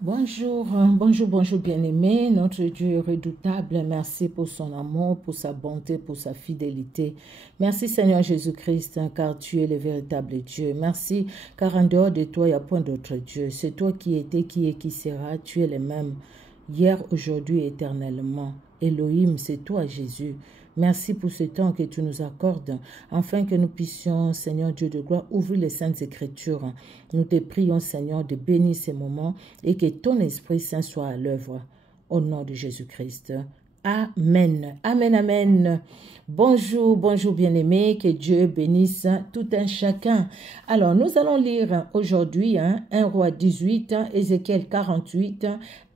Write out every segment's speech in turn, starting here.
Bonjour bien-aimé, notre Dieu est redoutable. Merci pour son amour, pour sa bonté, pour sa fidélité. Merci Seigneur Jésus-Christ, car tu es le véritable Dieu. Merci, car en dehors de toi, il n'y a point d'autre Dieu. C'est toi qui étais, qui est, qui sera. Tu es le même, hier, aujourd'hui, éternellement. Elohim, c'est toi Jésus. Merci pour ce temps que tu nous accordes, afin que nous puissions, Seigneur Dieu de gloire, ouvrir les saintes écritures. Nous te prions, Seigneur, de bénir ces moments et que ton Esprit Saint soit à l'œuvre. Au nom de Jésus-Christ. Amen. Amen, amen. Bonjour bien-aimés, que Dieu bénisse tout un chacun. Alors, nous allons lire aujourd'hui 1 Roi 18, Ézéchiel 48,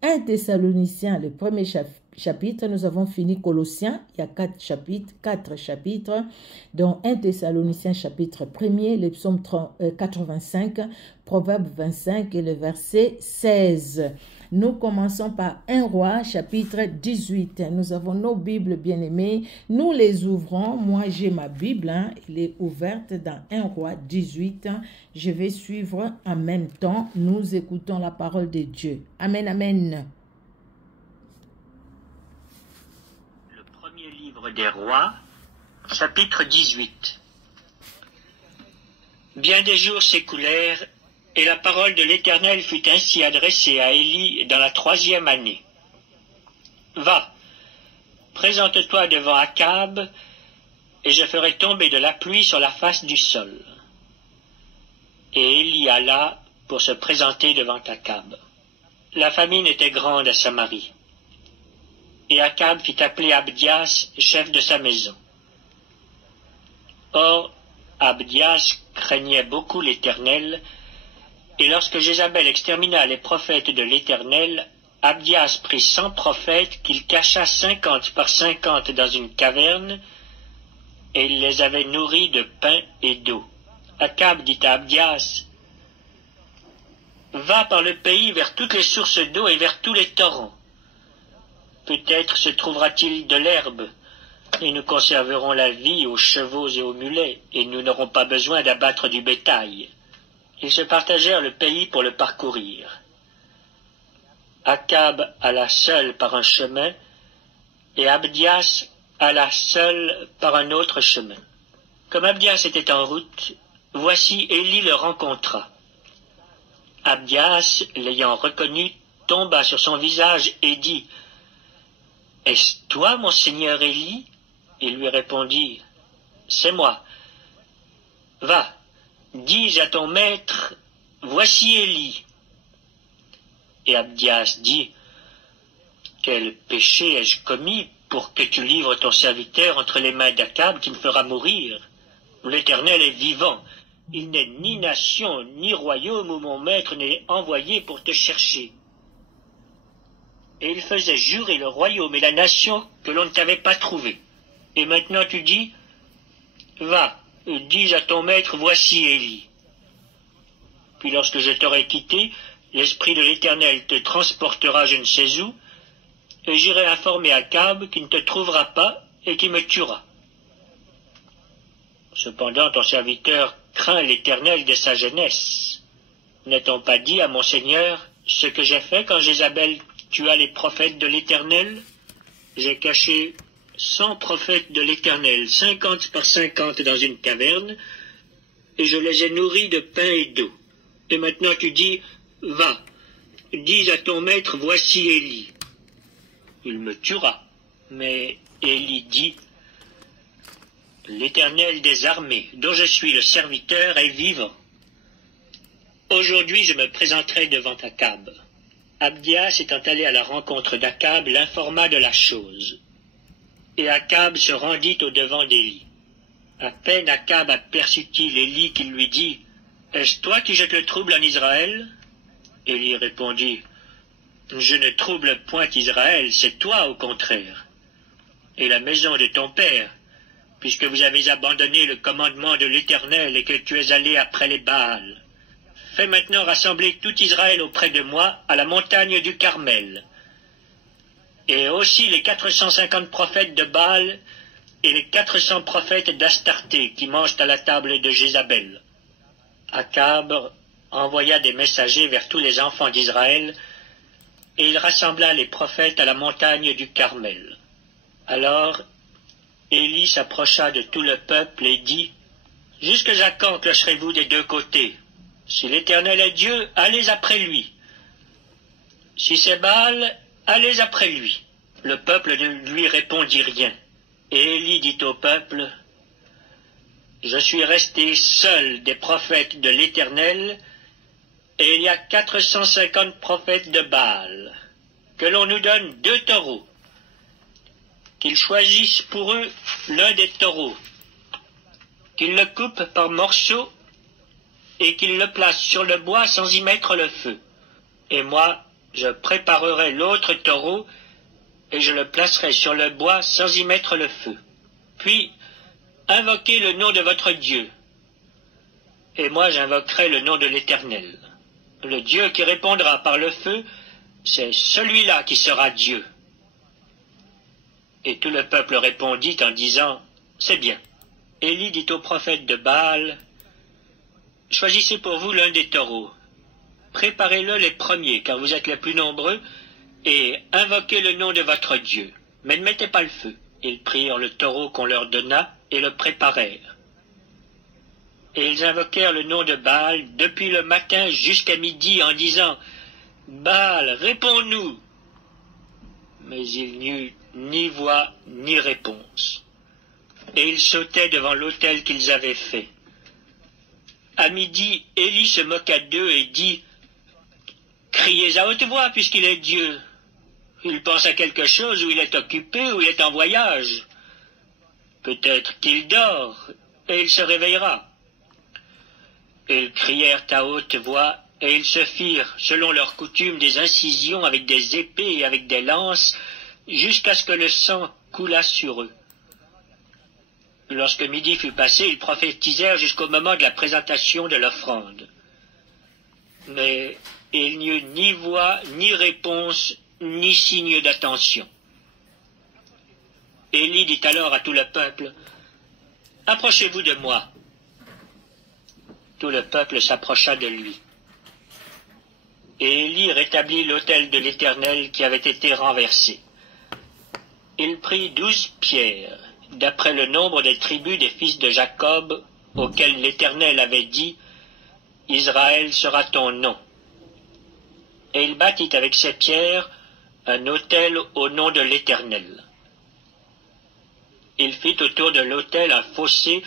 1 Thessaloniciens, le premier chapitre. Nous avons fini Colossiens, il y a quatre chapitres, dont 1 Thessaloniciens chapitre 1er, le psaume 85, Proverbe 25 et le verset 16. Nous commençons par 1 Roi, chapitre 18. Nous avons nos Bibles bien-aimées. Nous les ouvrons. Moi, j'ai ma Bible. Elle est ouverte dans 1 Roi 18. Je vais suivre en même temps. Nous écoutons la parole de Dieu. Amen, amen. Le premier livre des rois, chapitre 18. Bien des jours s'écoulèrent, et la parole de l'Éternel fut ainsi adressée à Élie dans la 3e année. Va, présente-toi devant Akab, et je ferai tomber de la pluie sur la face du sol. Et Élie alla pour se présenter devant Akab. La famine était grande à Samarie. Et Akab fit appeler Abdias, chef de sa maison. Or, Abdias craignait beaucoup l'Éternel, et lorsque Jézabel extermina les prophètes de l'Éternel, Abdias prit 100 prophètes qu'il cacha 50 par 50 dans une caverne, et il les avait nourris de pain et d'eau. Akab dit à Abdias, « Va par le pays vers toutes les sources d'eau et vers tous les torrents. Peut-être se trouvera-t-il de l'herbe, et nous conserverons la vie aux chevaux et aux mulets, et nous n'aurons pas besoin d'abattre du bétail. » Ils se partagèrent le pays pour le parcourir. Akab alla seul par un chemin, et Abdias alla seul par un autre chemin. Comme Abdias était en route, voici Élie le rencontra. Abdias, l'ayant reconnu, tomba sur son visage et dit, « Est-ce toi, mon seigneur Élie ?» Il lui répondit, « C'est moi. Va, dis à ton maître, voici Élie. » Et Abdias dit, « Quel péché ai-je commis pour que tu livres ton serviteur entre les mains d'Akab qui me fera mourir? L'Éternel est vivant. Il n'est ni nation ni royaume où mon maître n'est envoyé pour te chercher. » Et il faisait jurer le royaume et la nation que l'on ne t'avait pas trouvé. Et maintenant tu dis, « Va, dis à ton maître, voici Élie. » Puis lorsque je t'aurai quitté, l'Esprit de l'Éternel te transportera je ne sais où, et j'irai informer Akab qui ne te trouvera pas et qui me tuera. Cependant ton serviteur craint l'Éternel de sa jeunesse. N'a-t-on pas dit à mon Seigneur ce que j'ai fait quand Jézabel tua les prophètes de l'Éternel? J'ai caché 100 prophètes de l'Éternel, 50 par 50 dans une caverne, et je les ai nourris de pain et d'eau. Et maintenant tu dis, va, dis à ton maître, voici Élie. Il me tuera. Mais Élie dit, l'Éternel des armées, dont je suis le serviteur, est vivant. Aujourd'hui je me présenterai devant Akab. Abdias étant allé à la rencontre d'Akab, l'informa de la chose. Et Akab se rendit au-devant d'Élie. À peine Akab aperçut-il Élie qui lui dit, « Est-ce toi qui jettes le trouble en Israël ?» Élie répondit, « Je ne trouble point Israël, c'est toi au contraire, et la maison de ton père, puisque vous avez abandonné le commandement de l'Éternel et que tu es allé après les Baals. Fais maintenant rassembler tout Israël auprès de moi à la montagne du Carmel. Et aussi les 450 prophètes de Baal et les 400 prophètes d'Astarté qui mangent à la table de Jézabel. » Akab envoya des messagers vers tous les enfants d'Israël et il rassembla les prophètes à la montagne du Carmel. Alors Élie s'approcha de tout le peuple et dit, « Jusqu'à quand clocherez-vous des deux côtés? Si l'Éternel est Dieu, allez après lui. Si c'est Baal, allez après lui. » Le peuple ne lui répondit rien. Et Élie dit au peuple, « Je suis resté seul des prophètes de l'Éternel, et il y a 450 prophètes de Baal. Que l'on nous donne 2 taureaux, qu'ils choisissent pour eux l'un des taureaux, qu'ils le coupent par morceaux et qu'ils le placent sur le bois sans y mettre le feu. Et moi, je préparerai l'autre taureau et je le placerai sur le bois sans y mettre le feu. Puis, invoquez le nom de votre Dieu, et moi j'invoquerai le nom de l'Éternel. Le Dieu qui répondra par le feu, c'est celui-là qui sera Dieu. » Et tout le peuple répondit en disant, « C'est bien. » Élie dit au prophète de Baal, « Choisissez pour vous l'un des taureaux. Préparez-le les premiers, car vous êtes les plus nombreux, et invoquez le nom de votre Dieu. Mais ne mettez pas le feu. » Ils prirent le taureau qu'on leur donna et le préparèrent. Et ils invoquèrent le nom de Baal depuis le matin jusqu'à midi en disant, « Baal, réponds-nous » Mais il n'y eut ni voix ni réponse. Et ils sautaient devant l'autel qu'ils avaient fait. À midi, Élie se moqua d'eux et dit, « Criez à haute voix puisqu'il est Dieu. Il pense à quelque chose, ou il est occupé, ou il est en voyage. Peut-être qu'il dort, et il se réveillera. » Et ils crièrent à haute voix, et ils se firent, selon leur coutume, des incisions avec des épées et avec des lances, jusqu'à ce que le sang coulât sur eux. Lorsque midi fut passé, ils prophétisèrent jusqu'au moment de la présentation de l'offrande. Mais il n'y eut ni voix, ni réponse, ni signe d'attention. Élie dit alors à tout le peuple, « Approchez-vous de moi. » Tout le peuple s'approcha de lui. Et Élie rétablit l'autel de l'Éternel qui avait été renversé. Il prit 12 pierres, d'après le nombre des tribus des fils de Jacob, auxquels l'Éternel avait dit, « Israël sera ton nom. » Et il bâtit avec ces pierres un autel au nom de l'Éternel. Il fit autour de l'autel un fossé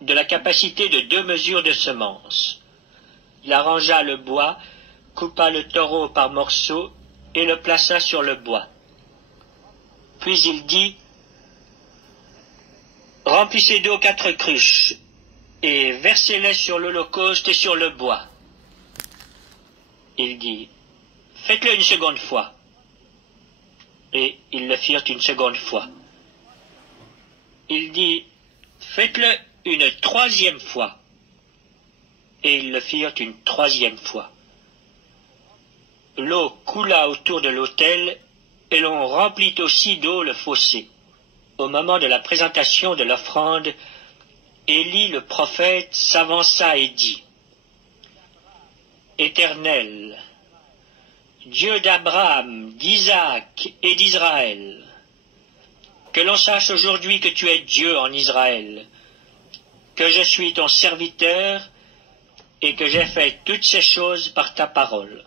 de la capacité de 2 mesures de semences. Il arrangea le bois, coupa le taureau par morceaux et le plaça sur le bois. Puis il dit, « Remplissez d'eau 4 cruches et versez-les sur l'holocauste et sur le bois. » Il dit, « Faites-le une seconde fois. » Et ils le firent une seconde fois. Il dit, « Faites-le une 3e fois. » Et ils le firent une 3e fois. L'eau coula autour de l'autel, et l'on remplit aussi d'eau le fossé. Au moment de la présentation de l'offrande, Élie le prophète s'avança et dit, « Éternel, Dieu d'Abraham, d'Isaac et d'Israël, que l'on sache aujourd'hui que tu es Dieu en Israël, que je suis ton serviteur et que j'ai fait toutes ces choses par ta parole.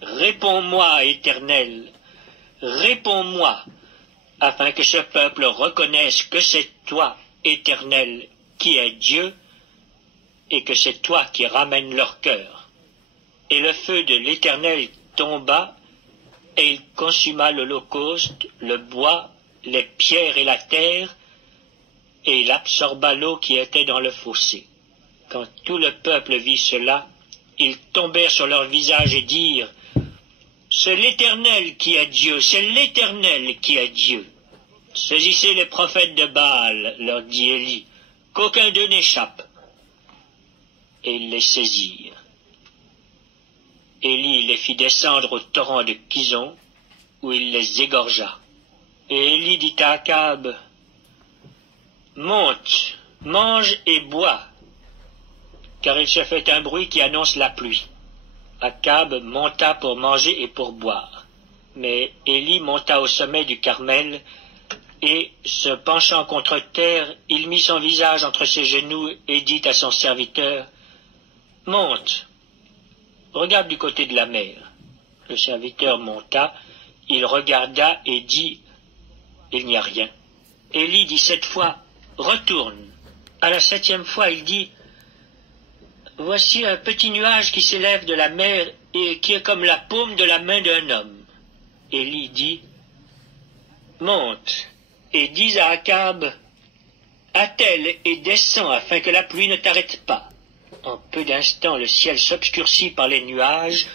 Réponds-moi, Éternel, réponds-moi, afin que ce peuple reconnaisse que c'est toi, Éternel, qui es Dieu, et que c'est toi qui ramènes leur cœur. » Et le feu de l'Éternel tomba, et il consuma l'holocauste, le bois, les pierres et la terre, et il absorba l'eau qui était dans le fossé. Quand tout le peuple vit cela, ils tombèrent sur leur visage et dirent, « C'est l'Éternel qui est Dieu, c'est l'Éternel qui est Dieu. » « Saisissez les prophètes de Baal, leur dit Élie, qu'aucun d'eux n'échappe. » Et ils les saisirent. Élie les fit descendre au torrent de Kison, où il les égorgea. Et Élie dit à Akab, « Monte, mange et bois, car il se fait un bruit qui annonce la pluie. » Akab monta pour manger et pour boire. Mais Élie monta au sommet du Carmel, et, se penchant contre terre, il mit son visage entre ses genoux et dit à son serviteur, « Monte, regarde du côté de la mer. » Le serviteur monta, il regarda et dit, « Il n'y a rien. » Élie dit 7 fois, « Retourne. » À la 7e fois, il dit, « Voici un petit nuage qui s'élève de la mer et qui est comme la paume de la main d'un homme. » Élie dit, « Monte, et dis à Akab, « Attelle et descends afin que la pluie ne t'arrête pas. » En peu d'instants, le ciel s'obscurcit par les nuages,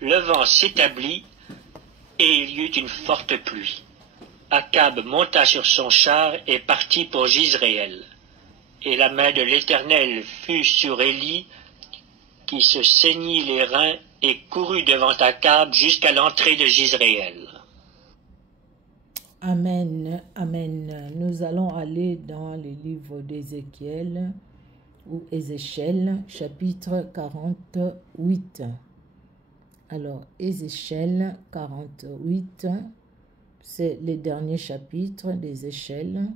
le vent s'établit, et il y eut une forte pluie. Akab monta sur son char et partit pour Jizréel. Et la main de l'Éternel fut sur Élie, qui se ceignit les reins et courut devant Akab jusqu'à l'entrée de Jizréel. Amen, amen. Nous allons aller dans le livre d'Ézéchiel ou Ézéchiel, chapitre 48. Alors, Ézéchiel 48, c'est le dernier chapitre d'Ézéchiel.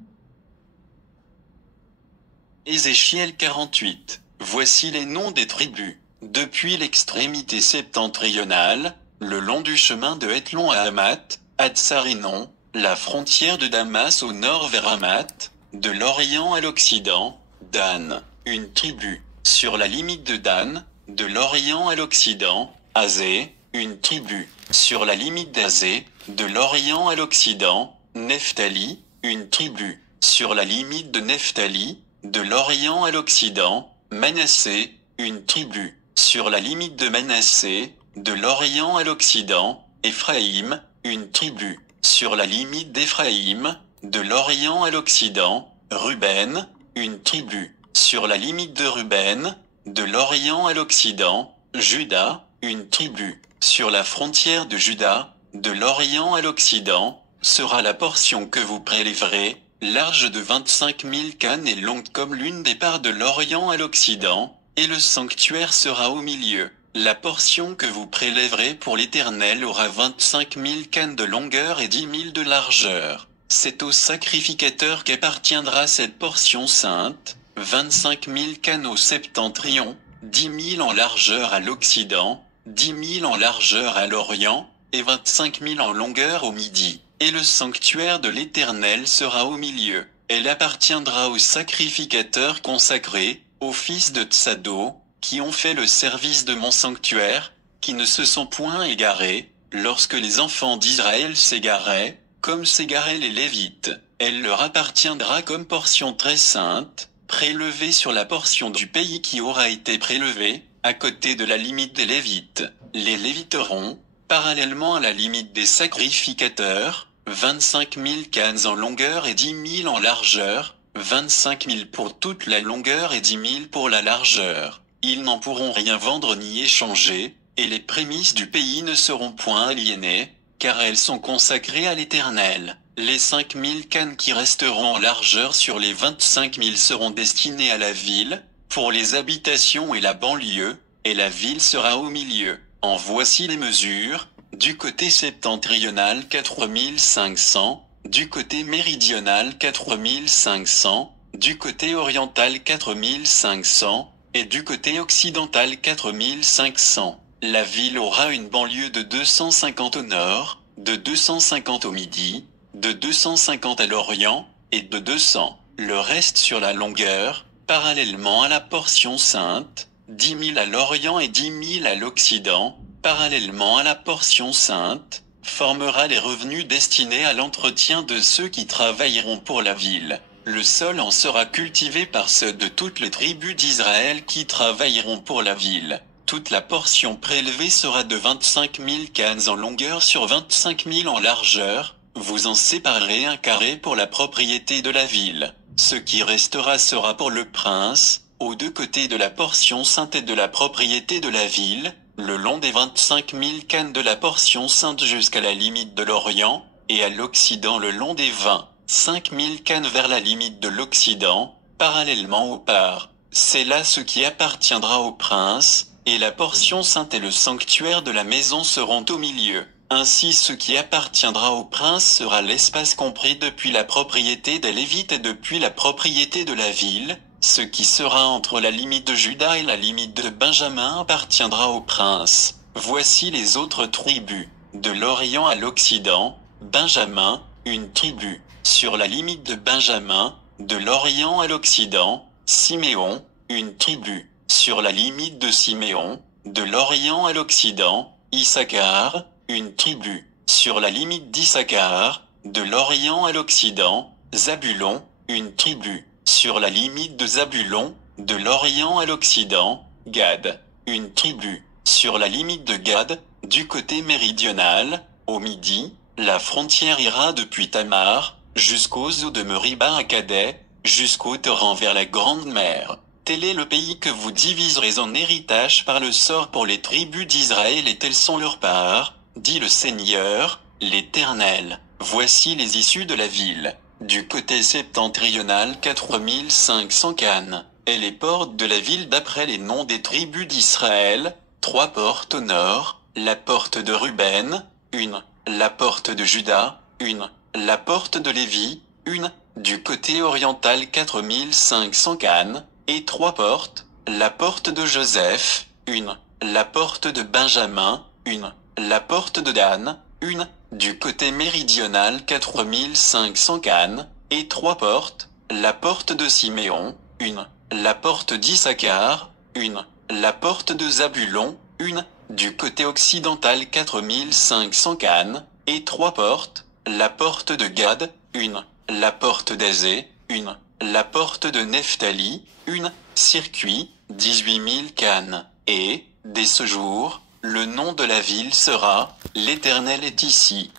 Ézéchiel 48. Voici les noms des tribus. Depuis l'extrémité septentrionale, le long du chemin de Hétlon à Hamath, Hatsarinon, la frontière de Damas au nord vers Hamath, de l'Orient à l'Occident, Dan, une tribu, sur la limite de Dan, de l'Orient à l'Occident, Azé, une tribu, sur la limite d'Azé, de l'Orient à l'Occident, Nephtali, une tribu, sur la limite de Nephtali, de l'Orient à l'Occident, Manassé, une tribu, sur la limite de Manassé, de l'Orient à l'Occident, Éphraïm, une tribu, sur la limite d'Éphraïm, de l'Orient à l'Occident, Ruben, une tribu, sur la limite de Ruben, de l'Orient à l'Occident, Juda, une tribu, sur la frontière de Juda, de l'Orient à l'Occident, sera la portion que vous prélèverez, large de 25 000 cannes et longue comme l'une des parts de l'Orient à l'Occident, et le sanctuaire sera au milieu. La portion que vous prélèverez pour l'Éternel aura 25 000 cannes de longueur et 10 000 de largeur. C'est au sacrificateur qu'appartiendra cette portion sainte, 25 000 cannes au septentrion, 10 000 en largeur à l'Occident, 10 000 en largeur à l'Orient, et 25 000 en longueur au midi. Et le sanctuaire de l'Éternel sera au milieu. Elle appartiendra aux sacrificateurs consacrés, aux fils de Tsado, qui ont fait le service de mon sanctuaire, qui ne se sont point égarés, lorsque les enfants d'Israël s'égaraient, comme s'égaraient les Lévites. Elle leur appartiendra comme portion très sainte, prélevée sur la portion du pays qui aura été prélevée, à côté de la limite des Lévites. Les Lévites auront, parallèlement à la limite des sacrificateurs, 25 000 cannes en longueur et 10 000 en largeur, 25 000 pour toute la longueur et 10 000 pour la largeur. Ils n'en pourront rien vendre ni échanger, et les prémices du pays ne seront point aliénées, car elles sont consacrées à l'Éternel. Les 5 000 cannes qui resteront en largeur sur les 25 000 seront destinées à la ville, pour les habitations et la banlieue, et la ville sera au milieu. En voici les mesures, du côté septentrional 4 500, du côté méridional 4 500, du côté oriental 4 500, et du côté occidental 4 500. La ville aura une banlieue de 250 au nord, de 250 au midi, de 250 à l'orient, et de 200. Le reste sur la longueur, parallèlement à la portion sainte, 10 000 à l'orient et 10 000 à l'occident, parallèlement à la portion sainte, formera les revenus destinés à l'entretien de ceux qui travailleront pour la ville. Le sol en sera cultivé par ceux de toutes les tribus d'Israël qui travailleront pour la ville. Toute la portion prélevée sera de 25 000 cannes en longueur sur 25 000 en largeur. Vous en séparerez un carré pour la propriété de la ville. Ce qui restera sera pour le prince, aux deux côtés de la portion sainte et de la propriété de la ville, le long des 25 000 cannes de la portion sainte jusqu'à la limite de l'Orient, et à l'Occident le long des 25 000 cannes vers la limite de l'Occident, parallèlement aux parts. C'est là ce qui appartiendra au prince, et la portion sainte et le sanctuaire de la maison seront au milieu. Ainsi ce qui appartiendra au prince sera l'espace compris depuis la propriété des Lévites et depuis la propriété de la ville. Ce qui sera entre la limite de Juda et la limite de Benjamin appartiendra au prince. Voici les autres tribus. De l'Orient à l'Occident, Benjamin, une tribu. Sur la limite de Benjamin, de l'Orient à l'Occident, Siméon, une tribu. Sur la limite de Siméon, de l'Orient à l'Occident, Issachar, une tribu. Sur la limite d'Issachar, de l'Orient à l'Occident, Zabulon, une tribu. Sur la limite de Zabulon, de l'Orient à l'Occident, Gad, une tribu. Sur la limite de Gad, du côté méridional, au midi, la frontière ira depuis Tamar, jusqu'aux eaux de Meriba à Cadet, jusqu'au torrent vers la Grande Mer. Tel est le pays que vous diviserez en héritage par le sort pour les tribus d'Israël et telles sont leurs parts, dit le Seigneur, l'Éternel. Voici les issues de la ville. Du côté septentrional 4500 cannes, et les portes de la ville d'après les noms des tribus d'Israël, 3 portes au nord, la porte de Ruben, une, la porte de Juda, une, la porte de Lévi, une, du côté oriental 4500 cannes, et 3 portes, la porte de Joseph, une, la porte de Benjamin, une, la porte de Dan, une, du côté méridional 4500 cannes, et 3 portes, la porte de Siméon, une, la porte d'Issachar, une, la porte de Zabulon, une, du côté occidental 4500 cannes, et 3 portes, la porte de Gad, une, la porte d'Azé, une, la porte de Nephtali, une, circuit, 18 000 cannes, et, dès ce jour, le nom de la ville sera « L'Éternel est ici ».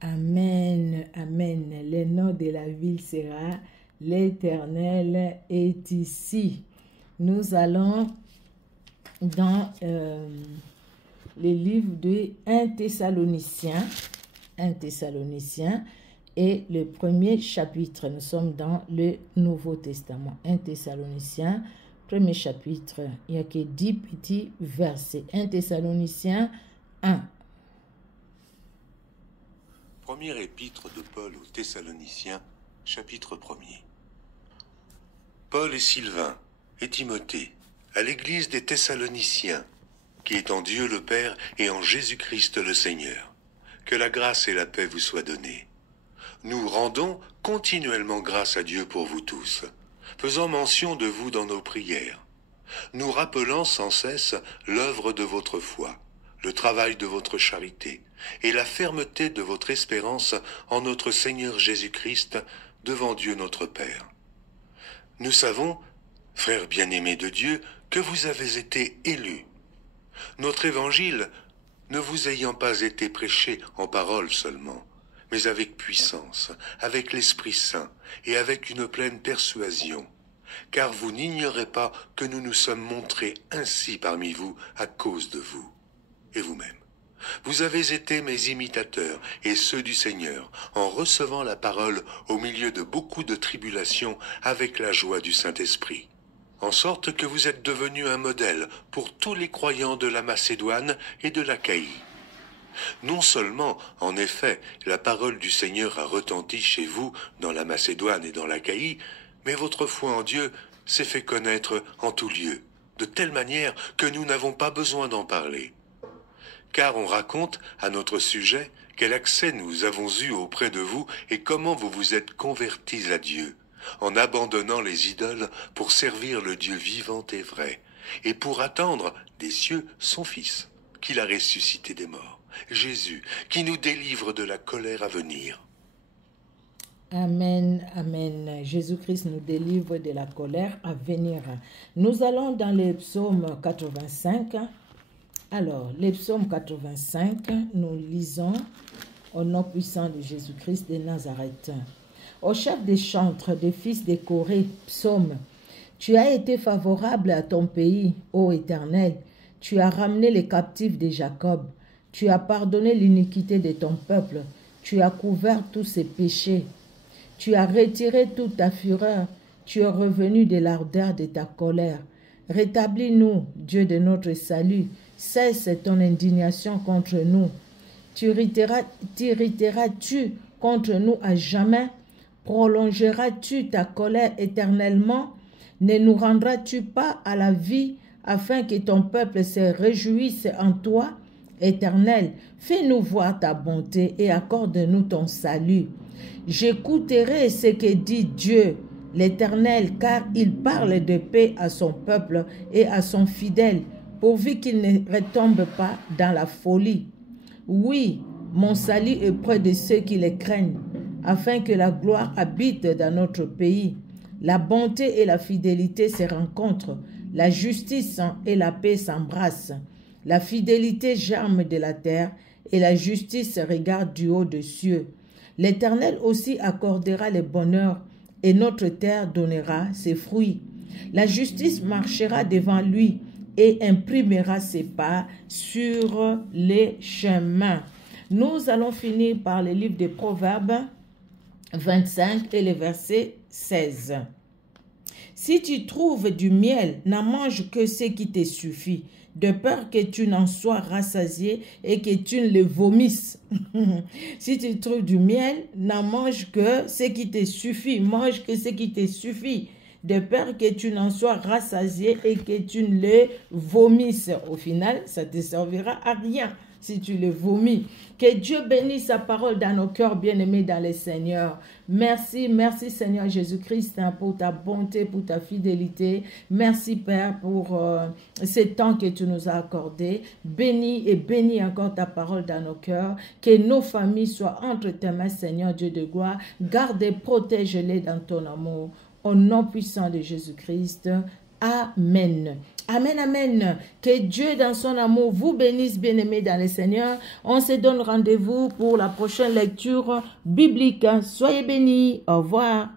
Amen, amen. Le nom de la ville sera « L'Éternel est ici ». Nous allons dans les livres de 1 Thessaloniciens, et le premier chapitre. Nous sommes dans le Nouveau Testament. 1 Thessaloniciens, premier chapitre. Il n'y a que 10 petits versets. 1 Thessaloniciens 1. Première épître de Paul aux Thessaloniciens, chapitre 1er. Paul et Sylvain et Timothée, à l'église des Thessaloniciens, qui est en Dieu le Père et en Jésus-Christ le Seigneur. Que la grâce et la paix vous soient données. Nous rendons continuellement grâce à Dieu pour vous tous, faisant mention de vous dans nos prières, nous rappelant sans cesse l'œuvre de votre foi, le travail de votre charité et la fermeté de votre espérance en notre Seigneur Jésus-Christ devant Dieu notre Père. Nous savons, frères bien-aimés de Dieu, que vous avez été élus. Notre évangile ne vous ayant pas été prêché en parole seulement, mais avec puissance, avec l'Esprit Saint et avec une pleine persuasion, car vous n'ignorez pas que nous nous sommes montrés ainsi parmi vous à cause de vous. Et vous-même, vous avez été mes imitateurs et ceux du Seigneur, en recevant la parole au milieu de beaucoup de tribulations avec la joie du Saint-Esprit, en sorte que vous êtes devenus un modèle pour tous les croyants de la Macédoine et de l'Achaïe. Non seulement, en effet, la parole du Seigneur a retenti chez vous dans la Macédoine et dans l'Achaïe, mais votre foi en Dieu s'est fait connaître en tout lieu, de telle manière que nous n'avons pas besoin d'en parler. Car on raconte, à notre sujet, quel accès nous avons eu auprès de vous et comment vous vous êtes convertis à Dieu, en abandonnant les idoles pour servir le Dieu vivant et vrai, et pour attendre des cieux son Fils, qu'il a ressuscité des morts. Jésus, qui nous délivre de la colère à venir. Amen, amen. Jésus-Christ nous délivre de la colère à venir. Nous allons dans le psaume 85. Alors, le psaume 85, nous lisons au nom puissant de Jésus-Christ de Nazareth. Au chef des chantres, des fils de Corée, psaume. Tu as été favorable à ton pays, ô Éternel. Tu as ramené les captifs de Jacob. Tu as pardonné l'iniquité de ton peuple. Tu as couvert tous ses péchés. Tu as retiré toute ta fureur. Tu es revenu de l'ardeur de ta colère. Rétablis-nous, Dieu de notre salut. Cesse ton indignation contre nous. T'irriteras-tu contre nous à jamais? Prolongeras-tu ta colère éternellement? Ne nous rendras-tu pas à la vie afin que ton peuple se réjouisse en toi? Éternel, fais-nous voir ta bonté et accorde-nous ton salut. J'écouterai ce que dit Dieu, l'Éternel, car il parle de paix à son peuple et à son fidèle, pourvu qu'il ne retombe pas dans la folie. Oui, mon salut est près de ceux qui le craignent, afin que la gloire habite dans notre pays. La bonté et la fidélité se rencontrent, la justice et la paix s'embrassent. La fidélité germe de la terre et la justice regarde du haut des cieux. L'Éternel aussi accordera le bonheur et notre terre donnera ses fruits. La justice marchera devant lui et imprimera ses pas sur les chemins. Nous allons finir par le livre des Proverbes 25 et le verset 16. Si tu trouves du miel, n'en mange que ce qui te suffit, de peur que tu n'en sois rassasié et que tu ne le vomisses. Si tu trouves du miel, n'en mange que ce qui te suffit, mange que ce qui te suffit, de peur que tu n'en sois rassasié et que tu ne le vomisses. Au final, ça ne te servira à rien si tu le vomis. Que Dieu bénisse sa parole dans nos cœurs bien-aimés dans le Seigneur. Merci, merci Seigneur Jésus-Christ pour ta bonté, pour ta fidélité. Merci Père pour ce temps que tu nous as accordé. Bénis et bénis encore ta parole dans nos cœurs. Que nos familles soient entre tes mains, Seigneur Dieu de gloire. Garde et protège-les dans ton amour. Au nom puissant de Jésus-Christ. Amen. Amen, amen. Que Dieu dans son amour vous bénisse, bien-aimés dans le Seigneur. On se donne rendez-vous pour la prochaine lecture biblique. Soyez bénis. Au revoir.